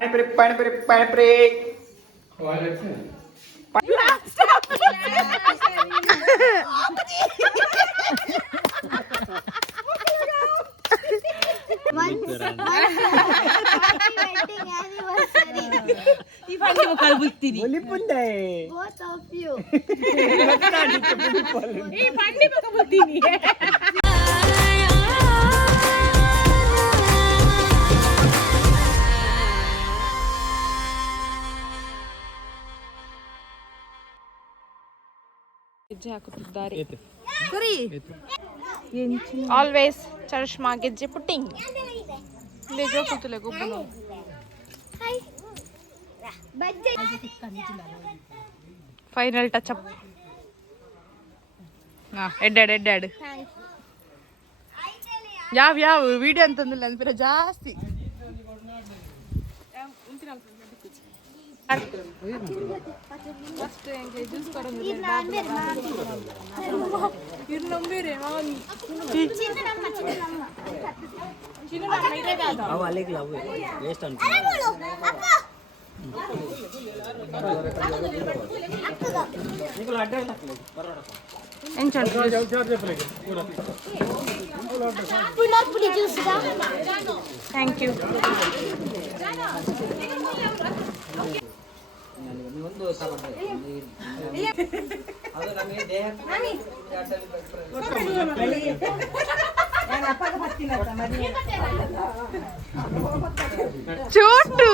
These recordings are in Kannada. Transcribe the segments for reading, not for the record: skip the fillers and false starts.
ಪಾನಿಪುರಿ ಪಾನಿಪುರಿ ಗೆಜ್ಜೆ ಹಾಕುತ್ತಿದ್ದಾರೆ. ಆಲ್ವೇಸ್ ಚರ್ಷ್ಮಾ ಗೆಜ್ಜೆ ಪುಟ್ಟಿಂಗ್ ಬೇಜೋ ಕೂತಲೆ ಗೊಬ್ಬನು ಫೈನಲ್ ಟಚ್ ಅಪ್. ಎಡ್ಡಾಡ್ ಯಾವ ವಿಡಿಯೋ ಅಂತಂದಿಲ್ಲ ಅಂದ್ಬಿರ ಜಾಸ್ತಿ ಥ್ಯಾಂಕ್ ಯು. ಚೋಟು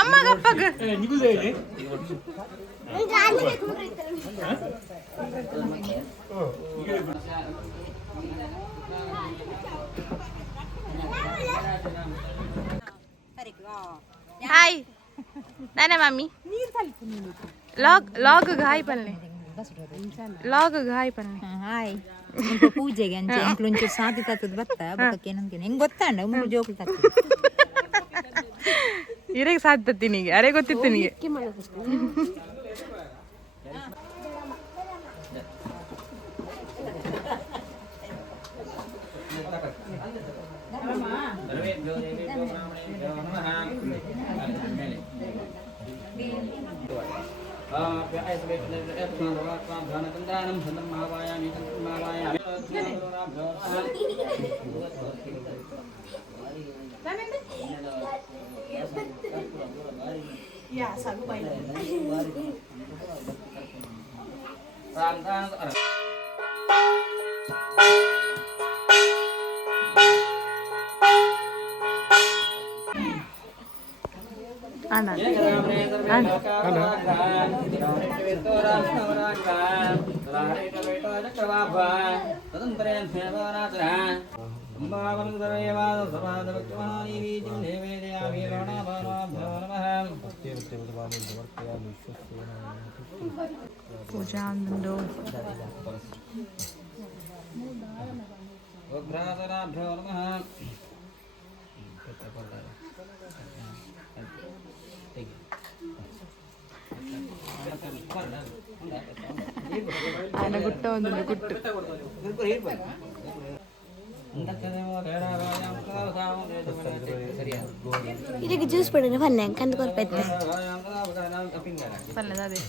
ಅಮ್ಮಗಪ್ಪಗ ಹಾಯ್ ನಾನೇ ಮಮ್ಮಿ ಲಾಗ್ ಹಾಯ್ ಪಲ್ಲೆ ಲಾಗ್ ಹಾಯ್ ಪಲ್ಲೆ ಹಾಯ್ ಪೂಜೆಗೆ ಅಂಚೆ ಒಂಚೂರು ಸಾತಿ ತತ್ತದ ಬತ್ತ ಬತ್ತಕ್ಕೆ ಏನಂತ ಹೆಂಗ್ ಗೊತ್ತಾಂಡ ಮೂರು ಜೋಕುಲು ತತ್ತ ಇರೆಗೆ ಸಾಧ್ಯ ನಿಗೆ ಅರೆ ಗೊತ್ತಿತ್ತು ನಿಗೆ. ಪೂಜಾ ಆನೆ ಗುಟ್ಟ ಒಂದು ಗುಟ್ಟು ಇದಕ್ಕೆ ಜ್ಯೂಸ್ ಪಡೆದು ಪಲ್ಯ ಕಂದು ಕೊರ್ಪೈತೆ ಪಲ್ಯದ ಅದೇ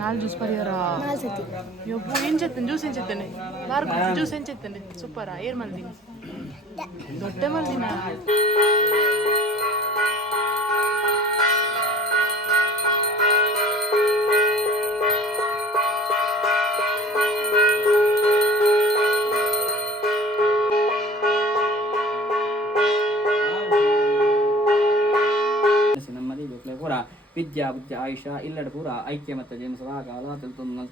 4 ಜ್ಯೂಸ್ ಪರಿಯೋರ ಯೊಬ್ಬು ಏನ್ ಚೆತ್ತನೆ ಜ್ಯೂಸ್ ಏನ್ ಚೆತ್ತನೆ ಜ್ಯೂಸ್ ಏನ್ ಚೆತ್ತನೆ ಸೂಪರಾ ಏರ್ ಮಲ್ದಿನಿ ದೊಡ್ಡ ಮಲ್ದಿನ ವಿದ್ಯಾ ಬುದ್ಧಿ ಆಯುಷ ಇಲ್ಲಡ ಪೂರ ಐಕ್ಯ ಮತ್ತು ಜನ ಸದಾಕಾಲ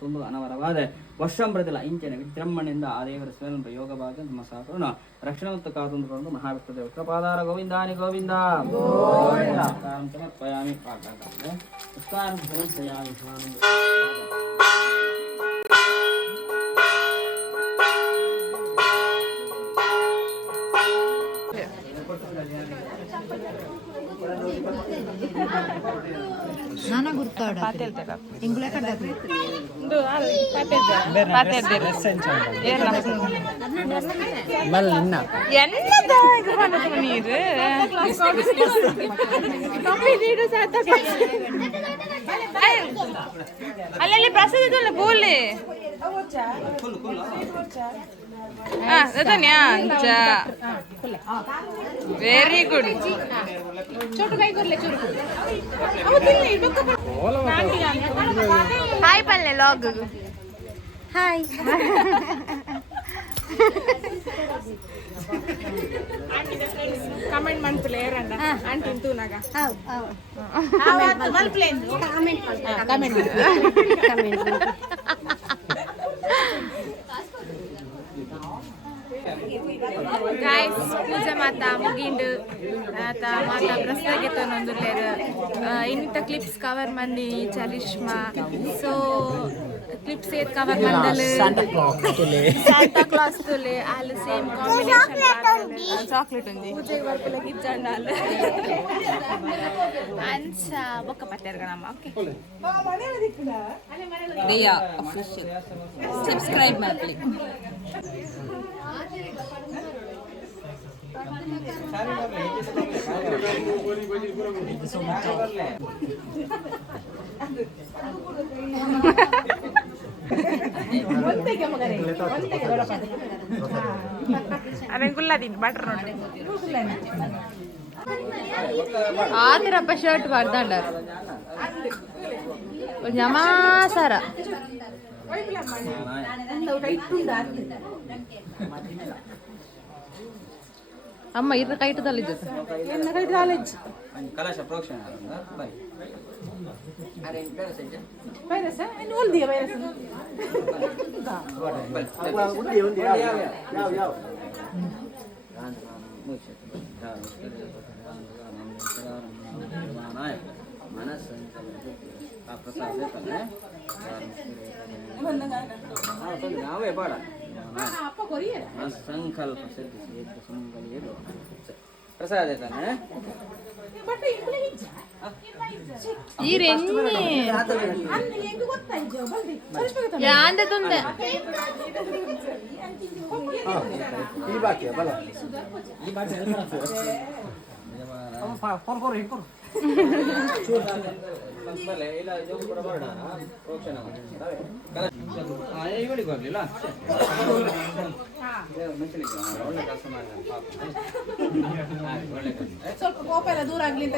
ತುಂಬ ಅನವರವಾದ ವರ್ಷಂಬ್ರದಲ್ಲ ಇಂಚನೆ ವಿಜೃಂಭಣೆಯಿಂದ ಆ ದೇವರ ಸ್ವಯಂಭ ಯೋಗ ಭಾಗ ನಮ್ಮ ಸಾಕರಣ ರಕ್ಷಣೆ ಮತ್ತು ಕಾತುಕೊಂಡು ಮಹಾವಿಷ್ಣು ದೇವ ಪಾದಾರ ಗೋವಿಂದಾನಿ ಗೋವಿಂದ ಸಮರ್ಪಯಾಮಿ ನಾನ ಗುರ್ತಾಡ ಇಂಗುಳೆ ಕಡ್ಡ ಅಲ್ಲಲ್ಲಿ ಪ್ರಸಾದ ಬೋಲೆ ವೆರಿ ಗುಡ್ ಹಾಯ್ ಪಲ್ಲೆ ಲಾಗ್ ಹಾಯ್ ಕಮೆಂಟ್ ಮಾಡ್ತಿಲ್ಲ ಯಾರಂಡ ಆಂಟಿ ತೂನಾಗ ಗೈಸ್ ಪೂಜೆ ಮಾತ ಮುಗಿಂಡು ಆತ ಮಾತ ಪ್ರಸಾದಕ್ಕೆ ತೊಂದೊಂದುಲ್ಲೇರು ಇನ್ನಿತ ಕ್ಲಿಪ್ಸ್ ಕವರ್ ಮಂದಿ ಚರಿಷ್ಮಾ ಸೊ ಕ್ಲಿಪ್ಸ್ ಏತ್ ಕವರ್ ಮಂದಲ್ ಸಾಂತಾ ಕ್ಲಾಸ್ ತುಲೆ ಅಲ್ಲಿ ಸೇಮ್ ಕಾಂಬಿನೇಷನ್ ಚಾಕ್ಲೇಟ್ ఉంది ಪೂಜೆಗೆ ಬರ್ಪಲೆ ಗಿಚ್ಚಂಡಾಲ್ ಅಂಚ ಬೊಕ್ಕ ಪತ್ತೆರ್ಗನಮ್ಮ ಓಕೆ ರಿಯಾ ಅಫಿಷಿಯಲ್ ಸಬ್ಸ್ಕ್ರೈಬ್ ಮಾಡ್ಲಿ ಅರೆ ಗುಲ್ಲಾದೀನಿ ಬಟರ್ ನೋಡಿ ಆದಿರಪ್ಪ ಶರ್ಟ್ ಬರ್ದಂಡ ಜಮಾಸಾರ ಅಮ್ಮ ಇದ್ರ ಕೈಟದಲ್ಲಿದ್ದು ಕಾಲೇಜ್ ಕಲಾಶ ಪ್ರೋಕ್ಷಣ ಬೈ ಅರೆ ವೈರಸ್ ಏನು ಓಲ್ದಿಯ ವೈರಸ್ ನಾವೇ ಬಾಡ ಸಂಕಲ್ಪ ಪ್ರಸಾದ ತಾನೆ ಈ ರೆನ್ನಿ ಯಾಂದೆ ತೊಂದೆ ಇವಳಿಗೆ ಬರ್ಲಿಲ್ಲ ಒಳ್ಳೆ ಕೆಲಸ ಮಾಡಿದ ಸ್ವಲ್ಪ ಕೋಪ ಎಲ್ಲ ದೂರ ಆಗ್ಲಿ ಅಂತ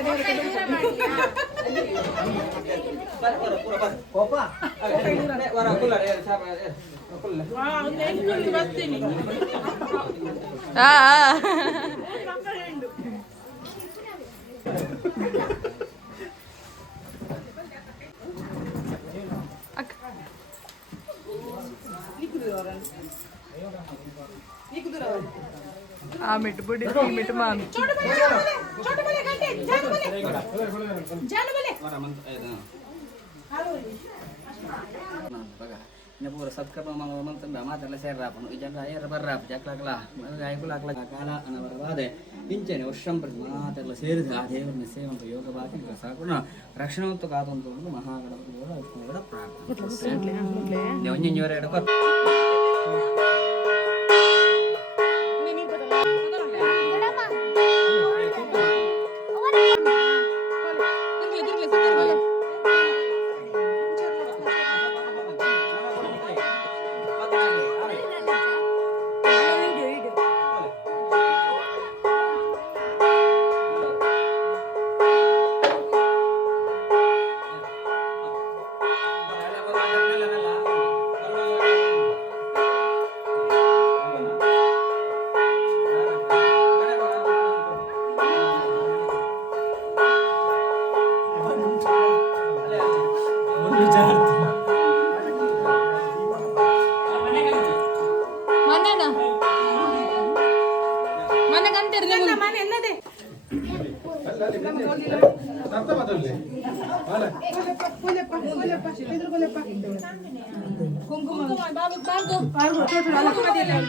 मिट बुढ़ी मिट मामी pura subscribe mama matala share rapanu ijanda ayer barrap jaklakla aykulakla kala anavarade ಇಂಚನೆ ವರ್ಷಂ ಪ್ರತಿ ಮಾತೆಲ್ಲ ಸೇರಿದ ಆ ದೇವರನ್ನ ಸೇವಂತ ಯೋಗ ಭಾಗಿ ಸಾಕೋಣ ರಕ್ಷಣವಂತ ಕಾದಂತ ಮಹಾಗಣಪತಿ ಕೂಡ ಪ್ರಾರ್ಥನೆ ಒಂಜೊಂಜವರ ಎಡಕ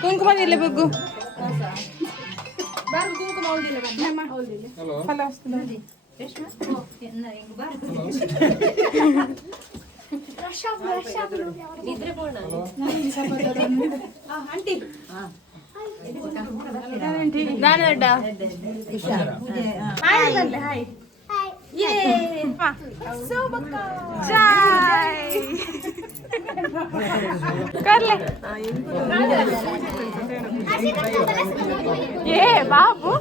ಕುಂಕುಮ ಇರ್ಲಿ ಬಗ್ಗು ఏ బాబు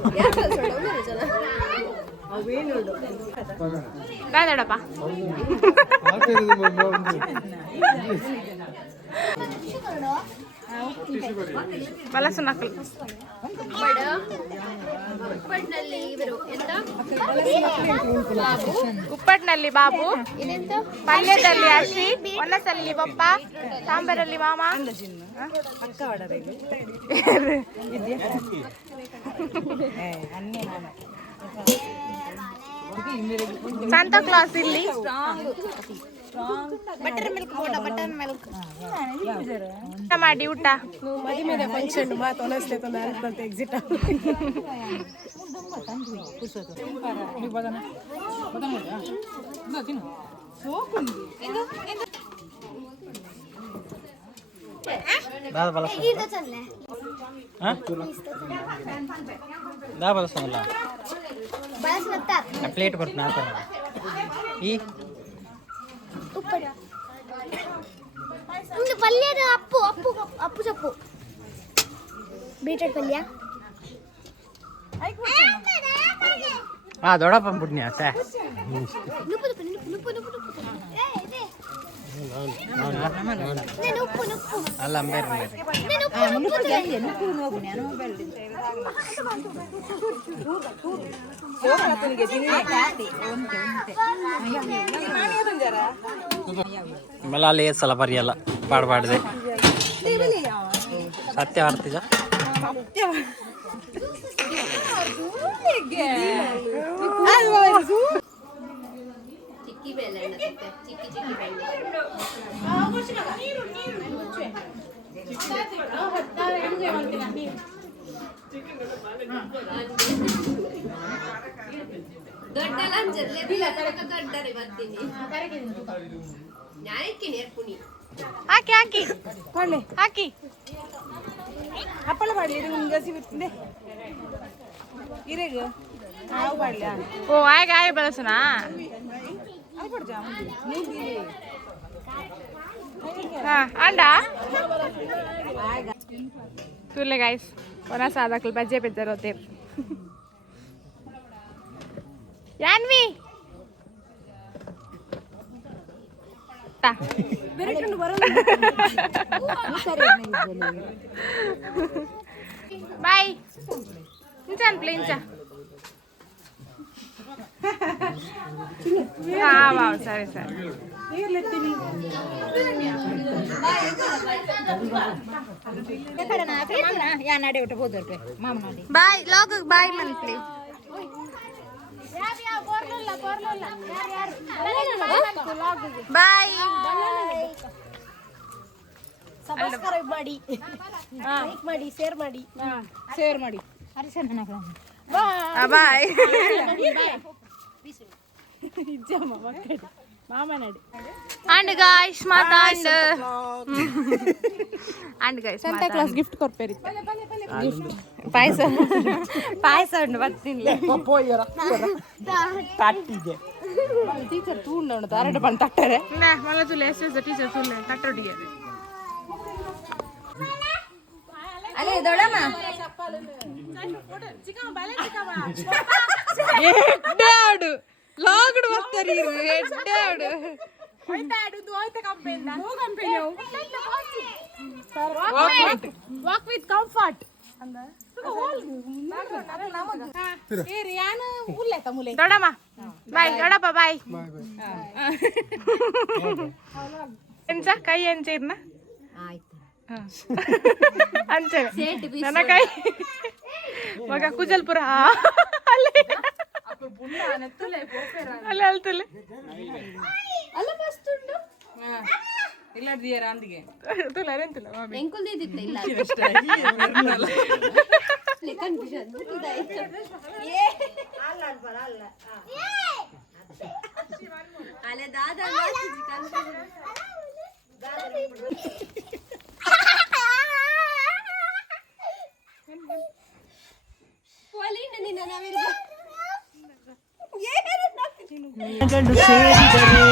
రాదడప్ప ಬಲಸು ನಕಲು ಉಪ್ಪಟ್ನಲ್ಲಿ ಬಾಬು, ಪಲ್ಯದಲ್ಲಿ ಹಸಿ, ಒಣಸಲ್ಲಿ ಬೊಪ್ಪ, ಸಾಂಬಾರಲ್ಲಿ ಮಾಮ, ಸಂತಾ ಕ್ಲಾಸ್ ಇಲ್ಲಿ ಊಟ ಮಾಡಿ ಊಟ ಎಕ್ಸಿಟ್ ಪ್ಲೇಟ್ ಕೊಡ್ತೀನಿ ಈ ಪಲ್ಯದ ಅಪ್ಪು ಅಪ್ಪು ಅಪ್ಪು ಸೊಪ್ಪು ಬೀಟ್ರೂಟ್ ಪಲ್ಯ ದೊಡ್ಡಪ್ಪ ಬಿಡ್ನಿ ಅಷ್ಟೇ ಅಲ್ಲ ಆಮೇಲೆ ಅಲ್ಲಿ ಸಲ ಬರೆಯಲ್ಲ ಪಾಡ್ಬಾಡ್ದೆ ಸತ್ಯ ಆಡ್ತಿಜ ಹಾಕಿ ಹಾಕಿ ಹಾಕಿ ಹಪ್ಪಳ ಮಾಡಲಿ ಗಸಿ ಬಿಟ್ಟಿದೆ ಇರೇಗ ನಾವು ಮಾಡಲಿ ಓ ಆಯ್ಕೆ ಆಯ್ ಬಲಸುನಾ ಹಾ ಅಂಡ तुले गाइस कोणा सादाकल बज्जे पेजर होते यान्वी बाय इंचान प्लेनचा हा वाव सरी सरी बाय लोग बाय मन प्लीज ಬಾಯ್ ಸಬ್ಸ್ಕ್ರೈಬ್ ಮಾಡಿ ಲೈಕ್ ಮಾಡಿ ಶೇರ್ ಮಾಡಿ ಬಾಯ್ ಇಜ್ಜಮ್ಮ ಮಕ್ಕಳು ಮಾಮನಡಿ ಅಂಡ್ ಗಾಯ್ಸ್ ಮಾತಾಂಡ್ and guys Santa Claus gift ಕೊರ್ಪೇರಿ ಪಾಯಸ ಪಾಯಸ ಉಂಡು ಬರ್ತೀನಿ ತಟ್ಟಿಗೆ ಟೀಚರ್ ತೂಂಡ ತಾರಟ ಬಂದು ತಟ್ಟರೆ ಮಗ ತುಲೆ ಎಷ್ಟು ಟೀಚರ್ ತುಲೆ ತಟ್ಟೊಟ್ಟಿಗೆ ಅಲ್ಲೇ ದೊಡಮ್ಮ ಎಡ್ಡಾಡು ಲಾಗ್ಡು ಬರ್ತಾರೆ ಎಡ್ಡಾಡು ವಾಕ್ ವಿತ್ ಕಂಫರ್ಟ್ ದೊಡಮ್ಮ ಬಾಯ್ ದೊಡಪ್ಪ ಬಾಯ್ ಎಂಚ ಕೈ ಎಂಚ ಇರ್ನ ಅಂಚೆ ನನ್ನ ಕೈ ಮಗ ಕುಜಲ್ಪುರ ಅಲ್ಲೇ ಅಲ್ಲೇ ಅಲ್ತಲೆ ಅಲ್ಲ ಫಸ್ಟ್ ಉಂಡು ಇಲ್ಲ ದಿಯರ ಅಂದಿಗೆ ತುಲಾರೆ ಅಂತಿಲ್ಲ ಮಾಮಿ ಎಂಕುಲ್ ದಿದ್ದಿತ್ತ ಇಲ್ಲ ಕನ್ಫ್ಯೂಷನ್ ಅಲೆ ದಾದಾ ಮನಗಳು ಸೇರಿದರೆ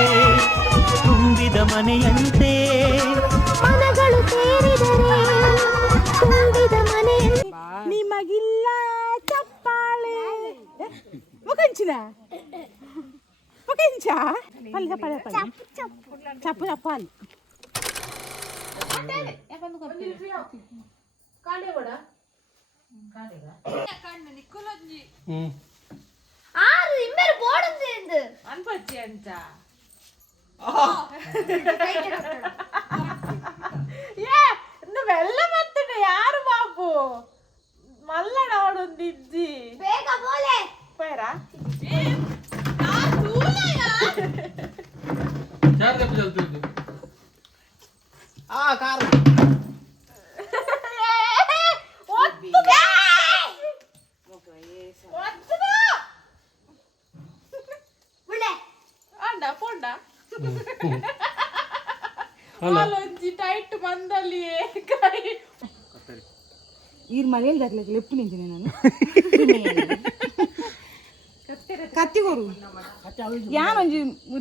ತುಂಬಿದ ಮನೆಯಂತೆ ಮನಗಳು ಸೇರಿದರೆ ತುಂಬಿದ ಮನೆಯಂತೆ ನಿಮಗಿಲ್ಲ ಚಪ್ಪಾಳೆ ಮುಖಂಚಿನ ಮುಖಂಚ ಪಲ್ಯ ಪಲ್ಯ ಪಲ್ಯ ಚಪ್ಪು ಚಪ್ಪಾಲಿ ಆರು ಇಮ್ಮೆರು ಬೋಡುಂದು ಅನ್ಪಚ್ಚಿ ಅಂತ నువ్వెల్ల మత్తుడు యారు బాబు మల్లడాడుందిద్ది ಬೇಗ ಬೋಲೆ పోయరా ಉಳ್ಳೆ ಅಂಡ ಪೊಂಡ ಹಾಲೊಂಜಿ ಟೈಟ್ ಬಂದಲ್ಲಿ ಈರ್ ಮಳೆಯಲ್ಲಿ ದಾಖಲೆ ಎಪ್ಪು ನಿಂತಿನಿ ನಾನು ಕತ್ತಿಗೋರು ಯಾನೊಂಜಿ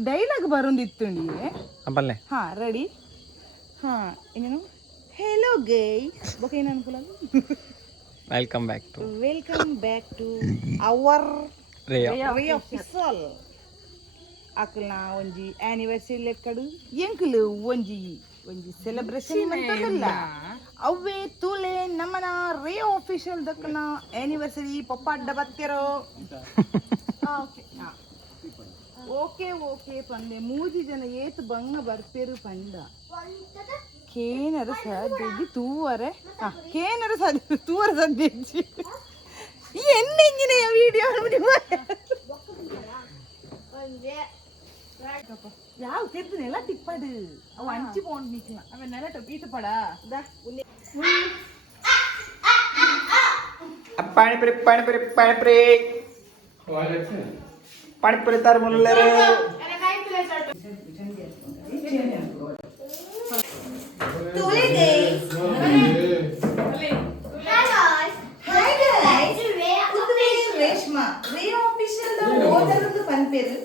ಡೈಲಾಗ್ ಬರೋಂದಿತ್ತು ಬಲ್ಲೆ ಹಾ ರೆಡಿ ಹಾ ಏನೇನು ಹೆಲೋ ಗೈಸ್ ಬೊಕ ಏನು ಅನ್ಕೂಲ welcome back to welcome back to our ರೇಯಾ ವೇ ಆಫ್ ಫಿಸಲ್ ಅಕ್ಲ ಒಂಜಿ ಆನಿವರ್ಸರಿ ಲೆಕ್ಕಡು ಎಂಕ್ಲು ಒಂಜಿ ಒಂಜಿ ಸೆಲೆಬ್ರೇಷನ್ ಮಂತದಲ್ಲ ಅವೇ ತೂಲೆ ನಮ್ಮನ ರೇ ಆಫೀಷಿಯಲ್ ದಕ್ಕನ ಆನಿವರ್ಸರಿ ಪಪ್ಪಾಡ್ಡ ಬತ್ತಿರೋ ಓಕೆ ಓಕೆ ಪಂದೆ ಮೂಜಿ ಜನ ಏತ್ ಬಂಗ ಬರ್ಪೇರು ಪಂಡ ಕೇನರ ಸದ್ಯಜಿ ತೂವರೆ ಕೇನರ ಸದ್ಯ ತೂವರೆ ಸದ್ಯಜಿ ಎನ್ನೆಂಗಿನ ವಿಡಿಯೋ ಯಾವ ತಿರ್ತೀನಿ ಎಲ್ಲ ತಿಪ್ಪಡು ಅವು ಅಂಚಿ ಪೋಂಡ್ ನಿಕ್ಲ ಅವನ್ನೆಲ್ಲ ಟೊಪೀಟ ಪಡ ಪಾಣಿಪುರಿ ಪಾಣಿಪುರಿ ಪಾಣಿಪುರಿ ಪಾಣಿಪುರಿ ತರ ಮುಲ್ಲರು ರೇಷ್ಮಾ ರೇ ಆಫೀಷಿಯಲ್ ಓದರದ್ದು ಪನ್ಪೇರು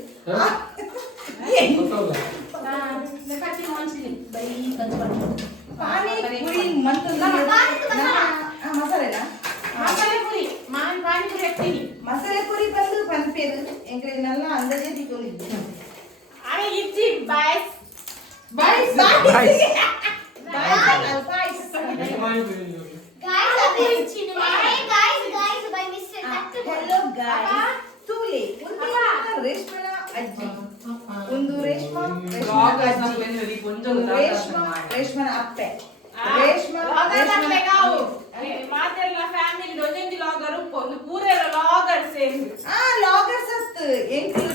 ಪಾನಿಪುರಿ ಮಸಾಲೆ ಪುರಿ ಬಂದು ಪನ್ಪೇರು ಎಂಗ್ರೆಲ್ಲ ಅಂದಜೆ ತಿಕ್ಕೊಂಡಿದ್ದು ಹೆಲೋ ಗಾಯ್ಸ್ ತೂಲೆ ರೇಷ್ಮನ ಅಜ್ಜಿ ಒಂದು ರೇಷ್ಮಾ ರೇಷ್ಮನ ಅಪ್ಪೆ ರೇಷ್ಮಾ ಲಾಗರ್ಸ್ ಅಸ್ತ್ ಎಂಕ್ಲು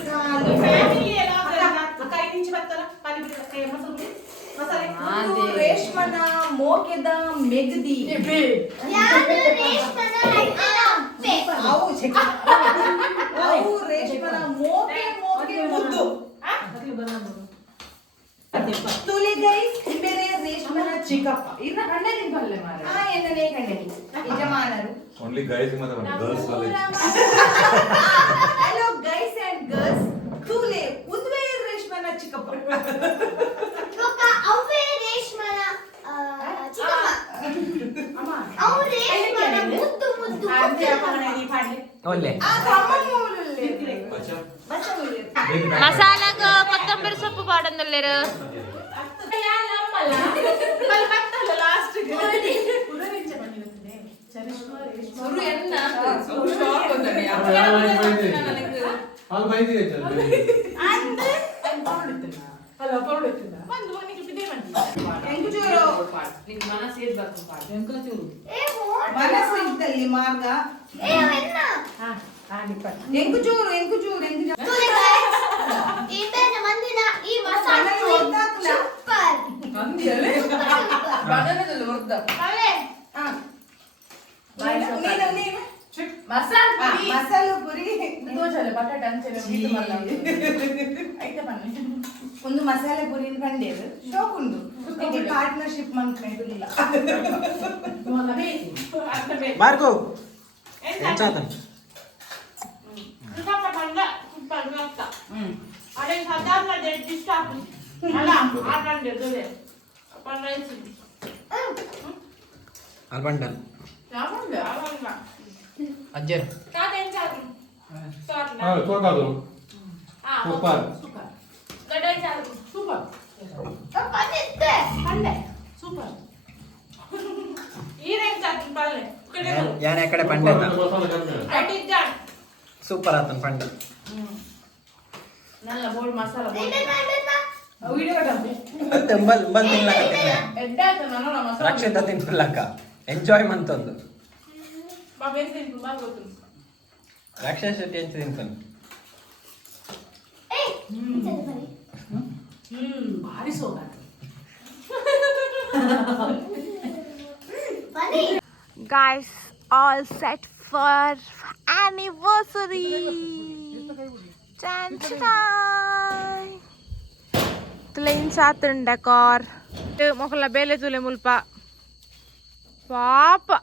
ಕಾಲು ರೇಷ್ಮನ ಮೋಕೆದ ಮೆಗದಿ ಅವು ರೇಷ್ಮನ ಮೋಕೆ ಮೋಕೆ ಮುದ್ದು ತುಲಿ ಗೈಸ್ ಬೇರೆ ರೇಷ್ಮನ ಚಿಕ್ಕಪ್ಪ ಇನ್ನ ಕಣ್ಣನಿನ್ ಬಲ್ಲೆ ಮಾರ ಎನ್ನನೇ ಕಣ್ಣನಿ ಯಜಮಾನರು ಓನ್ಲಿ ಗೈಸ್ ಮಾತ್ರ ಗರ್ಲ್ಸ್ ವಾಲೆ ಹಲೋ ಗೈಸ್ ಅಂಡ್ ಗರ್ಲ್ಸ್ ತುಲೆ ಉದ್ವೆ ರೇಷ್ಮನ ಚಿಕ್ಕಪ್ಪ ಅವೇ ರೇಷ್ಮನ ಚಿಕ್ಕಮ್ಮ ಅವು ರೇಷ್ಮನ ಮುದ್ದು ಮುದ್ದು ಒಳ್ಳೆ ಆ ತಮ್ಮನೂರಲ್ಲಿ ಮಸಾಲಾಗ ಕೊತ್ತಂಬರಿ ಸೊಪ್ಪು ಪಾಡಂದಲ್ಲೇರು ಮನಸ್ಸು ಇದ್ದಲ್ಲಿ ಮಾರ್ಗ ಎಂಕುಚೂರು ಎಂಕುಚೂರು ಈ ಬೇರೆ ಮಂದಿನ ಈ ಮಸಾಲೆ ಸೂಪರ್ ಮಸಾಲೆ ಪುರಿ ದೋಸೆ ಬಟಾಟೆ ಅಂಚೆಲ್ಲ ಬೀಟ್ ಮಲ್ಲ ಐತೆ ಬನ್ನಿ ಒಂದು ಮಸಾಲೆ ಪುರಿ ಕಂಡೇದು ಶೋಕ್ ಉಂಟು ಪಾರ್ಟ್ನರ್ಶಿಪ್ ಮಂತ್ರಿಲ್ಲ ಮಾರ್ಗು ಅಲ್ಬಂಡಲ್ ಅಜ್ಜರ್ ಯಾನ ಕಡೆ ಪಂಡೆ ಸೂಪರ್ ಆತನ ಪಂಡ നല്ല ബോൾ മസാല ರಕ್ಷಿತ ತಿನ್ಲಕ್ಕ ಎಂಜಾಯ್ ಮಂತೊಂದು ರಕ್ಷಾ ಶೆಟ್ಟಿ ಎಂಚ ತಿಂತಾನೆ ಭಾರಿ ಸೋಗ Guys, all set for anniversary. Clean satin decor. Mokala bele tule mulpa. Papa.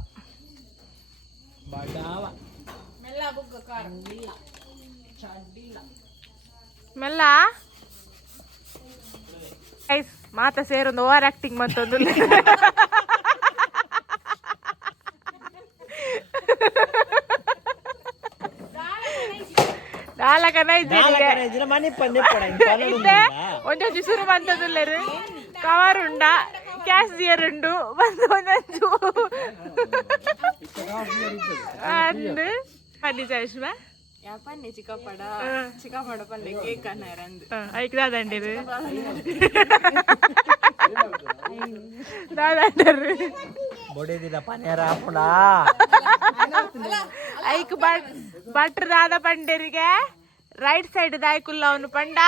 Badawa. Mella bugga kar. Mella. Guys, mata ಸೇರೊಂದು ಓವರ್ ಆಕ್ಟಿಂಗ್ ಮತ್ತೊಂದು ಒಂಜೊಂದು ಶುರು ಬಂತದುಲ್ಲೇರು ಕವರ್ ಉಂಡ ಕ್ಯಾಶಿಯರ್ ಉಂಡು ಬಂದು ಒಂದೊಂದು ಅಂದು ಪನ್ನಿ ಚಾಶ್ಮ ಪನ್ನಿ ಚಿಕ್ಕಪಡ ಪನ್ನಿ ಕೇಕ್ ಅನ್ನರಂದು ಐಕ್ ದಾದಂಡಿರು ದಾದಂಡರು ಬೊಡಿದಿದ ಪನೇರ ಹಾಪುಣ ಐಕ್ ಭಟ್ರು ದಾದ ಪಂಡರಿಗೆ ರೈಟ್ ಸೈಡ್ ದಾಯ್ಕುಲ್ಲ ಅವನು ಪಂಡ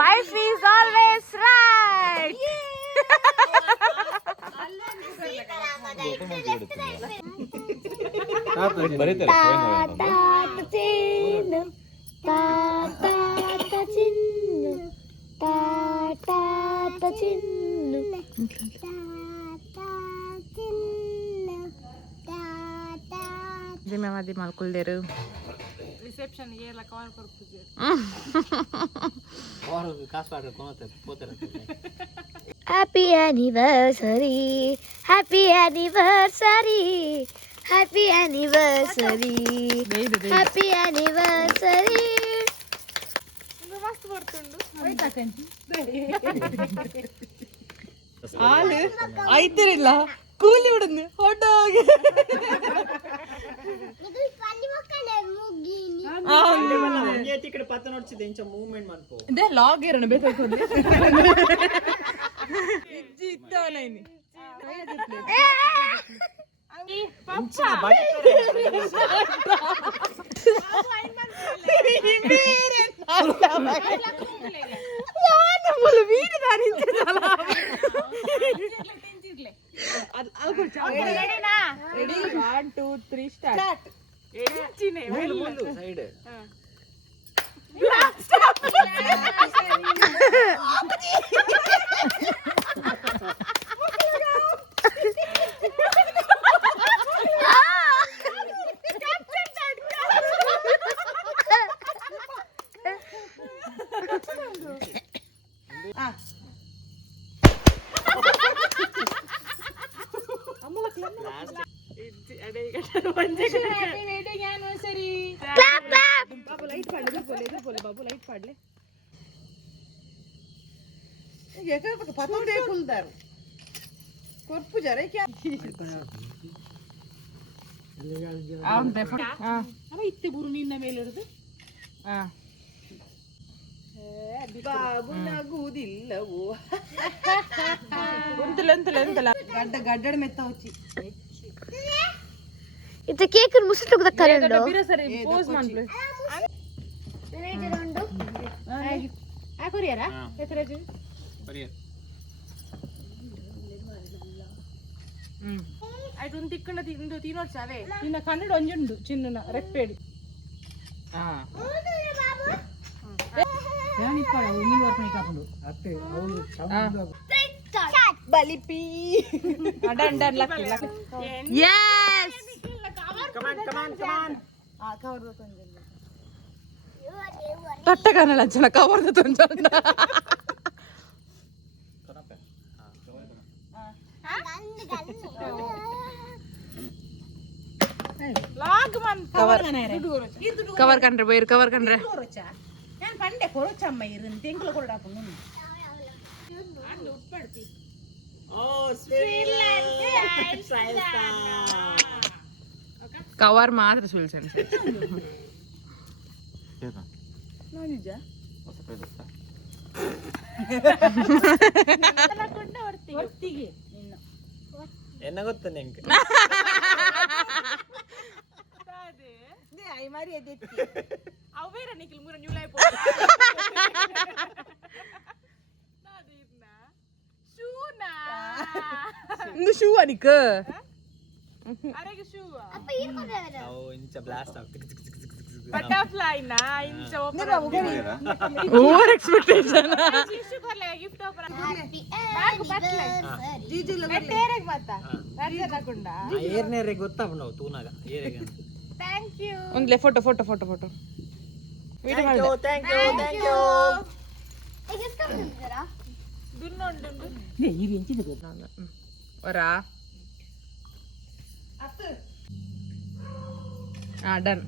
ವೈಫ್ ಈಸ್ ಆಲ್ವೇಸ್ ರೈಟ್ ಜಿಮ್ಮೆವಾದಿ ಮಾಡ್ಕೊಳ್ದೇರು ರಿಸೆಪ್ಷನ್ಗೆ ಎಲ್ಲ ಕವರ್ ಕೊಡ್ತಿದ್ದೆ Happy anniversary, happy anniversary, happy anniversary, happy anniversary. ಮಸ್ತ್ ಬರ್ತುಂಡು ಆಯ್ತಿರಿಲ್ಲ ಕೂಲಿ ಬಿಡುದು ಹೊಟ್ಟೋಗಿ ಇದೇ ಲಾಗ್ ಇರೋಣ ಬೇಕಾಗ್ತದೆ ರೆಡಿ 1 2 3 ಸ್ಟಾರ್ಟ್ ಸೈಡ್ ಪತಂದೇ ಫುಲ್ದಾರು ಕೊರ್ಪು ಜರ ಇತ್ತೆ ಬುರು ನಿನ್ನ ಮೇಲೆ ಇರುದು ಬಾಬು ನಗುವುದಿಲ್ಲವೋ ಗಡ್ಡ ಗಡ್ಡಡ ಮೆತ್ತ ಹುಚ್ಚಿ ಇದು ಕೇಕ್ ಮುಸುಟು ದಕ್ಕರೆಂಡು ಸರಿ ಪೋಸ್ ಮಾಡ್ಲಿ ಆಕೊರಿಯರಾ ಹೆಸರೇಜು ಆಯ್ತು ಒಂದು ತಿಕ್ಕಂಡ ತಿಂದು ತಿನ್ನೋಡ್ಸಾವೆ ಇನ್ನ ಕನ್ನಡ ಒಂಜುಂಡು ಚಿನ್ನನ ರೆಪ್ಪೇಡಿ ಬಲಿಪಿ ಡನ್ ಡನ್ ಲಕ್ಕಿ Yes. ತಟ್ಟಗನ ಲಂಚನ ಕವರ್ದ ತೊಂಜಂಡ ಲಾಗ್ ಮನ್ ಕವರ್ ಕಂಡ್ರೆ ಬೈರ್ ಕವರ್ ಕಂಡ್ರೆ ഞാൻ പണ്ടേ കുറച്ചമ്മ ഇരുന്ന് തെങ്കില് കൊണ്ടാക്കുന്നു ಕವರ್ ಮಾತ್ರ ಸುಲ್ಸನ್ ಎನ್ನ ಗೊತ್ತ ನಿಂಗೆ ಅವೇರ ನಿಖಿಲ್ ಮೂರ ನ್ಯೂ ಲೈಫ್ ಶೂ ಅನಿಕ ಅರೆಗೆ ಶೂ ನಾವು ಇಂಚ ಬ್ಲಾಸ್ಟ್ ಬಟರ್ಫ್ಲೈ ನಾ ಇಂಚ ಓವರ್ ಎಕ್ಸ್ಪೆಕ್ಟೇಷನ್ ಶಿಶು ಕೊರ್ಲೆ ಗಿಫ್ಟ್ ಓಪನ್ ಬ್ಯಾಗ್ ಬಟ್ಲೆ ಜಿಜಿ ಲೆಟೇರೆಗ್ ಮತ್ತ ರಾಜ್ಯ ತಕೊಂಡ ಏರ್ನೇರೆ ಗೊತ್ತಾಗ ನಾವು ತೂನಾಗ ಏರೆಗೆ ಥ್ಯಾಂಕ್ ಯು ಒಂದ್ಲೆ photo photo photo photo video ಮಾಡಿದೆ ಥ್ಯಾಂಕ್ ಯು ದುನ್ನೊಂಡು ಒರಾ ಡನ್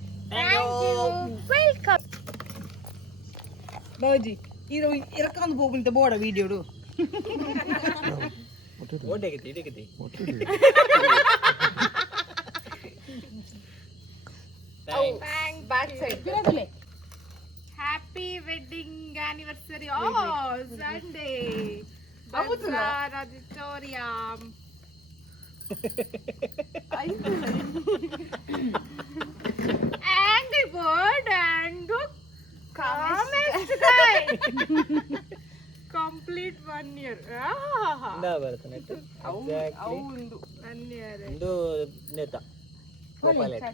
ವೆಲ್ಕಮ್ ಬಾಜಿ ಇದು ಇರಕೊಂಡು ಹೋಗ್ಬಿಡ್ತ ಬೋಡ ವಿಡಿಯೋಡು ಓಟೆಗಿತಿ ಇಡಗಿತಿ ಬ್ಯಾಕ್ ಸೈಡ್ ಬಿರಬಲೆ happy wedding anniversary Sunday bazaar auditorium Angry bird and calmest guy. Complete 1 year. ಇಂದ ಬರುತ್ತೆ ನೆಟ್ ಎಕ್ಸಾಕ್ಟ್ಲಿ ಒಂದು 1 year. ಇಂದು ನೇತ ಕೋಪಾಲೆಟ್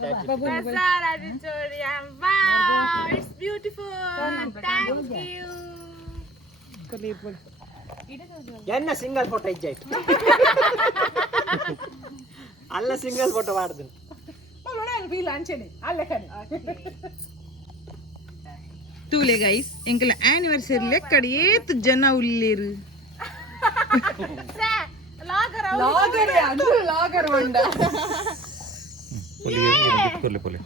Bazaar auditorium. Wow, it's beautiful. Thank you. ಎನ್ನ ಸಿಂಗಲ್ ಫೋಟೋ ಇಜ್ಜಾಯ್ತು ಅಲ್ಲ ಸಿಂಗಲ್ ಫೋಟೋ ಮಾಡ್ತೀನಿ ತೂಲೆ ಗೈಸ್ ಎಂಕಲ ಆನಿವರ್ಸರಿ ಲೆಕ್ಕಡ ಏತ್ ಜನ ಉಲ್ಲೇರು ಲಾಗರ್ ಹೊಂಡ ಪೊಲಿ ಪೊಲಿ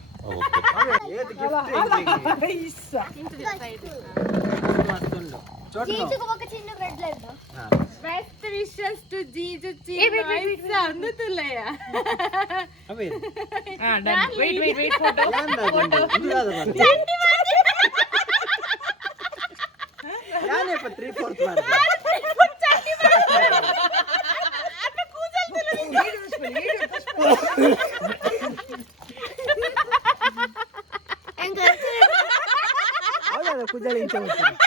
ಬೆಸ್ಟ್ ವಿಶಸ್ ಟು ಜೀಜು ಚಿನ್ನ ಅನ್ನುತ್ತಲಯ ವೇಟ್ ಫೋಟೋ ಯಾನೇ 3/4 ಮಾಡಿದೆ ಹೌದಾ ಕುಜಾಲಿ ಇಂಚ ಹೋಗ್ತೀನಿ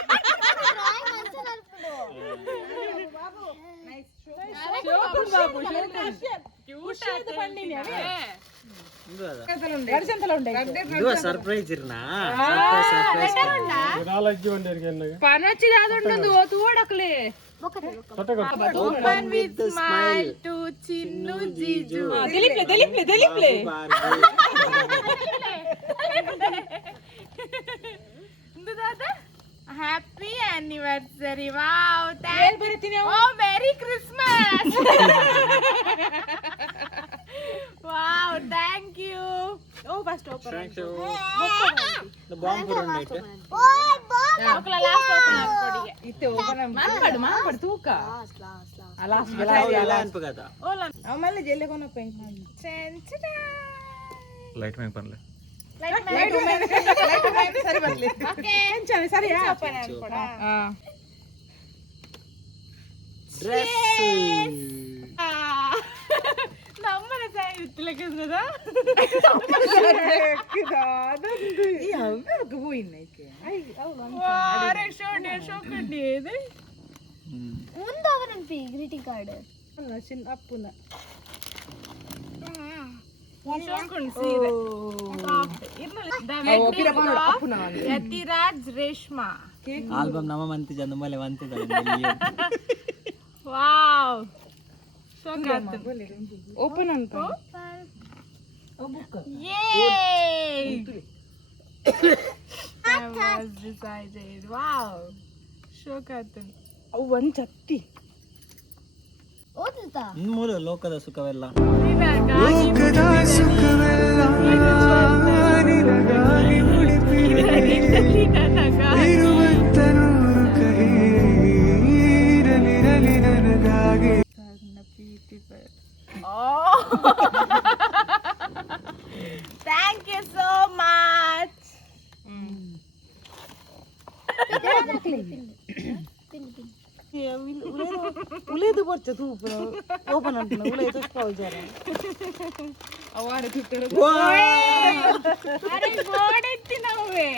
ಇದು ಸರ್ಪ್ರೈಸ್ ಇರ್ನಾ ಪನಚಿ ಆದೊಂದು ತೋಡಕ್ಲೆ open with smile to Chinnu ಜೀಜು ದಲಿಪ್ಲೆ happy anniversary wow thank you oh merry Christmas wow thank you oh first open thank you ಬಾಂಬ್ ಪುರಂಡ ಐತೆ ಓಕಲ ಲಾಸ್ಟ್ ಓಪನ್ ಆಗ್ಕೊಡಿಗೆ ಇತ್ತೆ ಓಪನ್ ಮಾಡ್ಬಾರ್ದು ತೂಕ ಲಾಸ್ಟ್ ಎಲ್ಲ ಅನ್ಪಗಾದ ಆಮೇಲೆ ಜೆಲ್ಲೆ ಕೊನ ಪೆಂಕ್ ಲೈಟ್ ಮ್ಯಾಗ್ ಬರ್ಲೆ ಲೈಟ್ ಸರಿ ಬರ್ಲಿ ಓಕೆ ಸರಿ ಓಪನ್ ಆಗ್ಕೊಡ ಡ್ರೆಸ್ ನಮ್ಮನ ಸೈ ಇತ್ತಲಕದ ಈ ಅವ್ವಗೆ ಹೋಯಿನೈಕೆ ಅರೆ ಶೋಕಂಡಿ ಇದೆ ಮುಂದವನ ಗ್ರೀಟಿಂಗ್ ಕಾರ್ಡ್ ಅಲ್ಲ ಚಿನ್ನ ಅಪ್ಪುನ ಯತಿರಾಜ್ ರೇಷ್ಮಾ ಆಲ್ಬಮ್ ನಮ್ಮ ಮಂತಿ ಜನ ಮೇಲೆ ಮಂತಿದ್ದಾರೆ ವಾವ್ ಓಪನ್ ಅಂತ ಅವು ಒಂದ್ ಚತ್ತಿ ಓದುತ್ತಾ ಮೂರು ಲೋಕದ ಸುಖವೆಲ್ಲ ಥ್ಯಾಂಕ್ ಯು ಸೋ ಮಚ್. ಉಲೇದು ಬರ್ಚ ತೂಪ ಓಪನ್ ಅಂತ ಉಲೇ ತುಪ್ಪ ವಿಚಾರ ಅರೆ ಗೋಡೆತ್ತಿ ನಾವೇ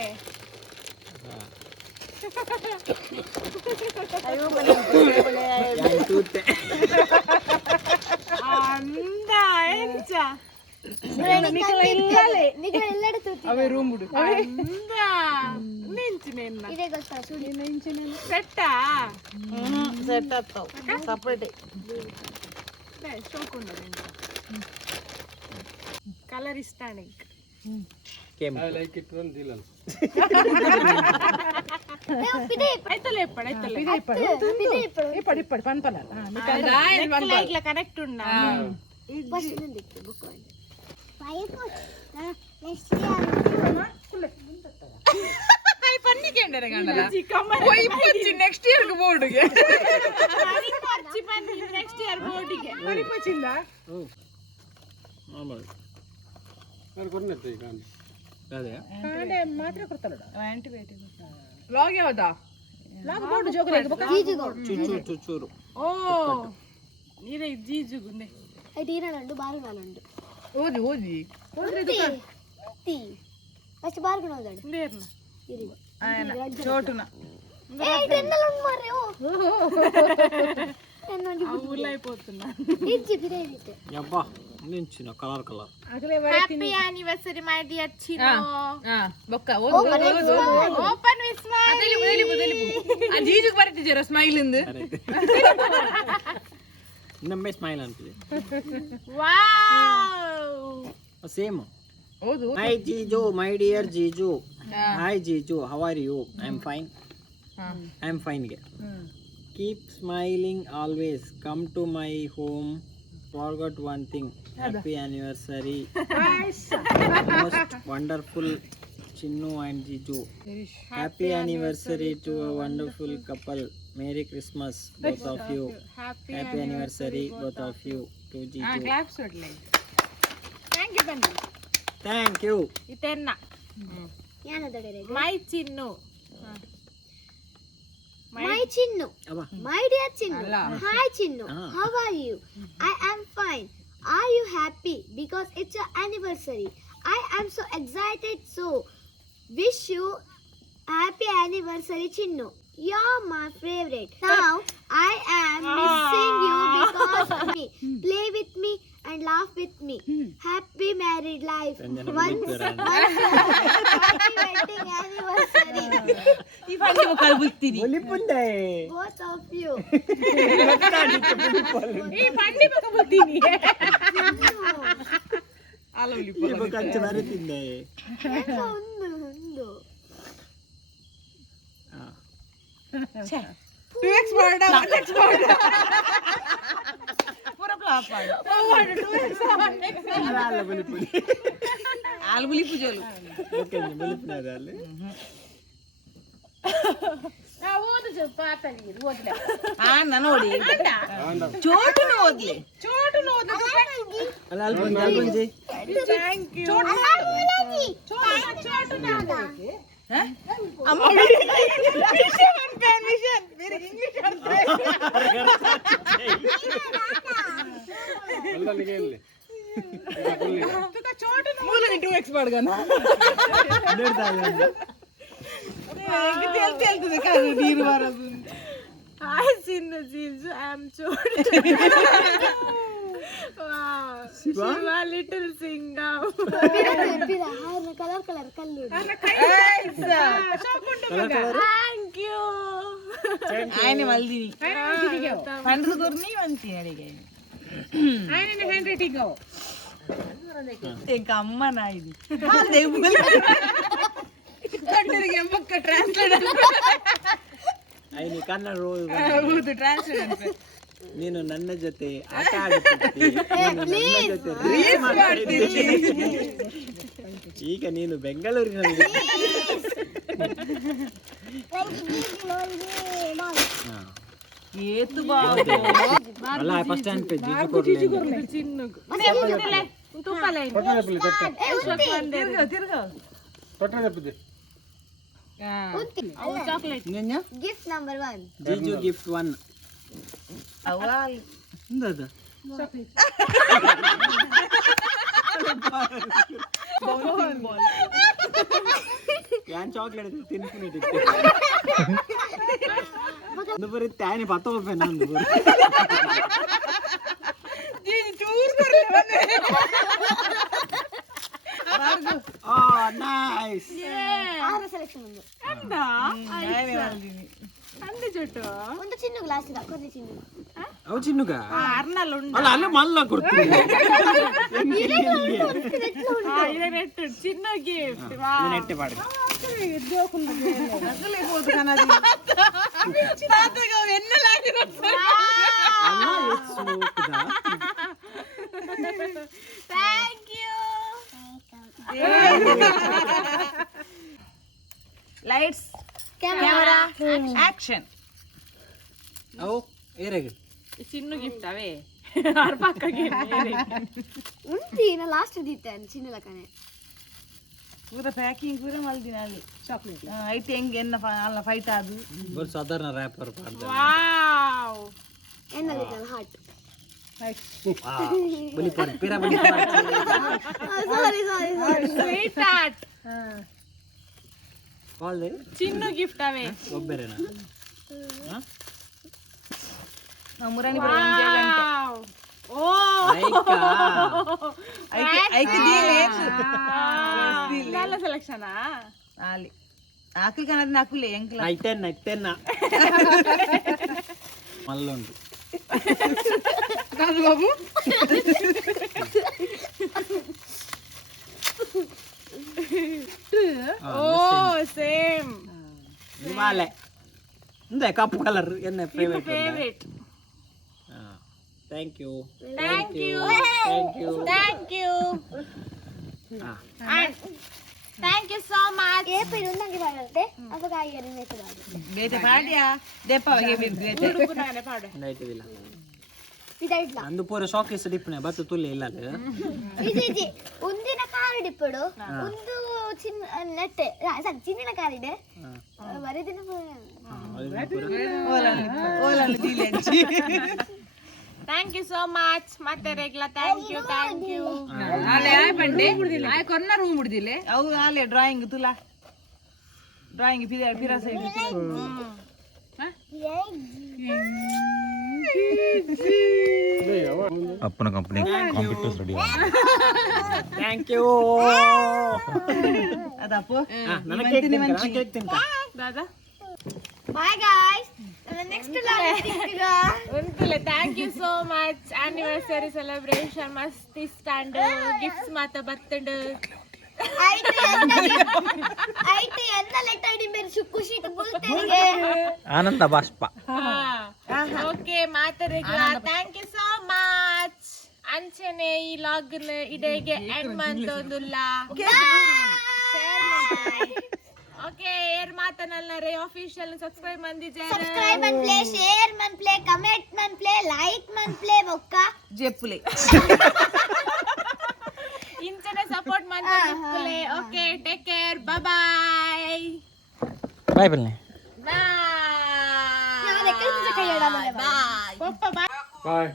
ಅಂದ ಎಂಚ ಅವೇ ರೂಮ್ ಬಿಡು ಅಂದ ನೆಂಚಿನ ಇದೇ ಗೊತ್ತಾ ಸುಳಿ ಸೆಟ್ಟ ಸೆಟ್ ಆಗ್ತಾವ ಸಪ್ರೇಟ್ ಕಲರ್ ಇಷ್ಟ ನಿಂಗೆ ಇಪ್ಪಡಿ ಪನ್ಪಲ ಕನೆಕ್ಟ್ ಉಂಡ ನೆಕ್ಸ್ಟ್ ಇಯರ್ ಬೋರ್ಡ್ಗೆ ನೆಕ್ಸ್ಟ್ ಇಯರ್ ಬೋರ್ಡಿಗೆ ಮಾತ್ರ ಕೊಡ್ತಾರ ಲಾಗ್ ಯಾವ್ದಾ ಲಾಗ್ ಬೋರ್ಡ್ ಜೋಗ ಚೂಚೂರು ಓ ನೀರೇ ಜೀಜುಗುಂದೆ అయితే ఈనాడు బారుగాలండు ಓದಿ ಓದಿ టీ ఫస్ట్ బారుగా నోదాడు నేర్న ಚೋಟುನ ఏ ఇదెన్నలు మారే ఓ ఎన్నోండి ఊళ్ళైపోతున్నా ఇచ్చి బిరేదితే ಯಬ್ಬಾ ನಿಂಚಿನ colour happy anniversary my dear చిన్నో ಬೊಕ್ಕ ಓಪನ್ ವಿತ್ ಸ್ಮೈಲ್ ಜೀಜುಗ್ ಬರ್ತಿದ್ದೀರ ಸ್ಮೈಲ್ ಇಂದ ಇನ್ನೊಮ್ಮೆ ಸ್ಮೈಲ್ ಅಂತಿದೆ ವಾವ್ ಸೇಮ್ ಹೌದು Hi Jiju, my dear Jiju. Hi Jiju, how are you? I'm fine. I'm fine. Keep smiling always. Come to my home. Forgot one thing. Happy anniversary. Most wonderful Chinnu and Jiju. Happy anniversary to a wonderful couple. Merry Christmas, both of you. Happy anniversary, both of you. To Jiju. Claps ಹೊಡ್ಲಿ ಥ್ಯಾಂಕ್ ಯು ಬನ್ನಿ Thank you. ಇತೆನ್ನ ಯಾನದಡೆ my Chinnu My Chinnu, Abba. my dear Chinnu, hi Chinnu, how are you? I am fine. Are you happy? Because it's your anniversary. I am so excited, so wish you happy anniversary Chinnu. You're my favorite. Now I am missing you because of me. Play with me and laugh with me. Happy married life. Once happy wedding anniversary. ಒಲಿಪುಂಡೆ Both of you. ಕಂಚ ಬರುತ್ತಿದ್ದೆ ಒಂದು ಆಲ್ಬುಲಿ ಪೂಜಲು ಬಲಿಪುನದಲ್ಲಿ ನೋಡಿ ಚೋಟುನು ಓದ್ಲಿ ಅಲ್ಲ ಅಲ್ಬಂಜಿ ನೀರು ಬರೋದು ಹಾಯ್ ಚಿನ್ನು ಜೀಜು I am Chotu Shiva little Singham. Colour colour ಕಲ್ಲು ಥ್ಯಾಂಕ್ ಯು. ఆయన మల్దిని పండుగ దొరిని మంచి అడిగాయి ఇంకా అమ్మ నా ఇది ಐನಿ ಕನ್ನಡ ನೀನು ನನ್ನ ಜೊತೆ ಆಟ ಆಡುತ್ತಿದ್ದೆ, ನೀನು ನನ್ನ ಜೊತೆ ರೀಲ್ಸ್ ಮಾಡುತ್ತಿದ್ದೆ. ಈಗ ನೀನು ಬೆಂಗಳೂರಿನಲ್ಲಿ ಏತು ಬಾಬು ಅಲ್ಲ ಫಸ್ಟ್ ಟೈಮ್ ಪೇ ಜಿಜು ಕೊರ್ಲೆ ಚಿನ್ನಗು ಚಾಕ್ಲೇಟ್ ಗಿಫ್ಟ್ ನಂಬರ್ 1 ಜಿಜು ಗಿಫ್ಟ್ 1 ಅವಾಲ್ ಎಂದದ ಯಾನ್ ಚಾಕ್ಲೇಟ್ ತಿನ್ಕೊಂಡಿದ್ದೆ ಒಂದು ಬರೀ ತಾನೆ ಪತ್ತೋಪೆ ನಂದು ನೈಸ್ ಆರ ಸೆಲೆಕ್ಷನ್ ಒಂದು ಒಂದು ಚಿನ್ನು ಗ್ಲಾಸ್ ಇದೆ ಕೊನೆ ಚಿನ್ನು ಅವು ಚಿನ್ನುಗ ಅರ್ನಲ್ ಉಂಟು ಅಲ್ಲ ಅಲ್ಲೇ ಮಲ್ಲ ಕೊಡ್ತೀನಿ ಚಿನ್ನ ಗಿಫ್ಟ್. ನೆಟ್ಟೆ ಮಾಡಿ ಅಸಲೇ ಹೋದು ಕನದಿ ತಾತಗ ಎನ್ನಲಾಗಿರುತ್ತೆ ಅಲ್ಲ ಎಷ್ಟು ಹೋಗ್ತದ thank you. Lights camera action ಅವು ಏರೆಗೆ ಚಿನ್ನು ಗಿಫ್ಟ್ ಅವೇ ಅವ್ರ ಪಕ್ಕಗೆ ಉಂಟಿ ನಾ ಲಾಸ್ಟ್ ದಿತ್ತೇನೆ ಚಿನ್ನು ಲಕನೆ ಪೂರ ಪ್ಯಾಕಿಂಗ್ ಪೂರ ಮಲ್ದಿನ ಅಲ್ಲಿ ಚಾಕ್ಲೇಟ್ ಐತೆ ಹೆಂಗೆ ಎನ್ನ ಅಲ್ಲ ಫೈಟ್ ಆದು ಒಂದು ಸಾಧಾರಣ ರ್ಯಾಪರ್ ಮಾಡ್ತಾರೆ ವಾವ್. ಎನ್ನದಿತ್ತಲ್ಲ ಹಾರ್ಟ್ ಬಲಿ ಪರ್ ಪಿರ ಬಲಿ ಸಾರಿ ಸಾರಿ ಸಾರಿ ಸ್ವೀಟ್ ಹಾರ್ಟ್. ಕಾಲ್ದೆ ಚಿನ್ನು ಗಿಫ್ಟ್ ಅವೇ. ಒಬ್ಬರೇನಾ ನಾವು ಮುರಾಣಿ ಬರೋ ಒಂದೇ ಗಂಟೆ ವಾವ್. ಓ ಐಕಾ ಐತೆ ದೀಲೆ ಎಲ್ಲ ಸೆಲೆಕ್ಷನಾ ಅಲ್ಲಿ ಆಕಲ್ ಕನ್ನಡ ನಾಕುಲೆ ಎಂಕ್ಲ ನೈಟೆನ್ನ ಮಲ್ಲುಂಟು ಬಾಬು ಓ ಸೇಮ್ ಇವಾಲೆ ಇಂದೆ ಕಪ್ಪು ಕಲರ್ ಎನ್ನ favourite favourite. Thank you thank you thank you thank you thank you so much. ಏ ಪೇರು ನಂಗೆ ಬರುತ್ತೆ ಅದು ಕಾಯಿಗರಿ ಮೇತದಾಗಿ ಬೇತೆ ಪಾಡ್ಯಾ ದೆಪ್ಪಗೆ ಬೇತೆ ಪುನಃ ಪಾಡು. ನೈಟಿಲ್ಲ ಇದಾಯ್ತಲ್ಲ ಅಂದು ಪೂರ ಶಾಕೇಸ್ ಡಿಪ್ನೆ ಬತ್ತು ತುಲ್ಲೆ ಇಲ್ಲ ಅದು ಇದಿ ಒಂದಿನ ಕಾರ್ ಡಿಪ್ಪಡು ಒಂದು ಚಿನ್ನ ನೆಟ್ಟೆ ಸರಿ ಚಿನ್ನಿನ ಕಾರ್ ಇದೆ ಬರೀದಿನ ಓಲಲ್ಲಿ ದೀಲೆ ಥ್ಯಾಂಕ್ ಯು ಸೋ ಮಚ್. ಮತ್ತೆ regular thank you thank you. ಆಲೆ ಆಯ್ ಪಂಡೆ ಆಯ್ ಕೊನ್ನ ರೂಮ್ ಬಿಡ್ದಿಲೆ ಅವು ಆಲೆ ಡ್ರಾಯಿಂಗ್ ತುಲಾ ಡ್ರಾಯಿಂಗ್ ಪಿರ ಸೈಡ್ ಅಪ್ಪನ company competitors ready thank you ಅದಪ್ಪ ನನ್ನ ಕೇಕ್ ತಿಂತ ದಾದಾ Bye guys. Next ಉಂಟುಲೆ ಥ್ಯಾಂಕ್ ಯು ಸೋ ಮಚ್. ಆನಿವರ್ಸರಿ ಸೆಲೆಬ್ರೇಷನ್ ಮಸ್ತ್ ಇಸ್ತಾಂಡು ಗಿಫ್ಟ್ಸ್ ಮಾತ ಬರ್ತಂಡು. ಐಟಿ ಎಂತ ಲೆಟರ್ ಡಿ ಮೇರೆ ಖುಷಿ ಬುಲ್ತೆನಿಗೆ ಆನಂದ ಬಾಷ್ಪ ಓಕೆ ಮಾತರೆಗ್ಯುಲರ್ ಥ್ಯಾಂಕ್ ಯು ಸೋ ಮಚ್. ಅಂಚನೆ ಈ ಲಾಗ್ನ ಇಡೆಗೆ ಎಂಡ್ ಮಂತೊಂದುಲ್ಲ ಓಕೆ ಏರ್ ಮಾತನಲ್ಲರೆ ಆಫೀಷಿಯಲ್ ಸಬ್ಸ್ಕ್ರೈಬ್ ಮಂದಿಜಾರ ಸಬ್ಸ್ಕ್ರೈಬ್ ಮನ್ ಪ್ಲೇ ಶೇರ್ ಮನ್ ಪ್ಲೇ ಕಮೆಂಟ್ ಮನ್ ಪ್ಲೇ ಲೈಕ್ ಮನ್ ಪ್ಲೇ ಬೊಕ್ಕ ಜೆಪ್ಪುಲೆ ಇಂಚನೆ ಸಪೋರ್ಟ್ ಮಂದಿಜೆಪ್ಪುಲೆ. Okay take care bye bye bye ಬಲ್ನೆ ನಾನು ಕೆಲಸ ಕೈಯಡ ಬಾಯ್ ಪಪ್ಪ ಬಾಯ್ ಬಾಯ್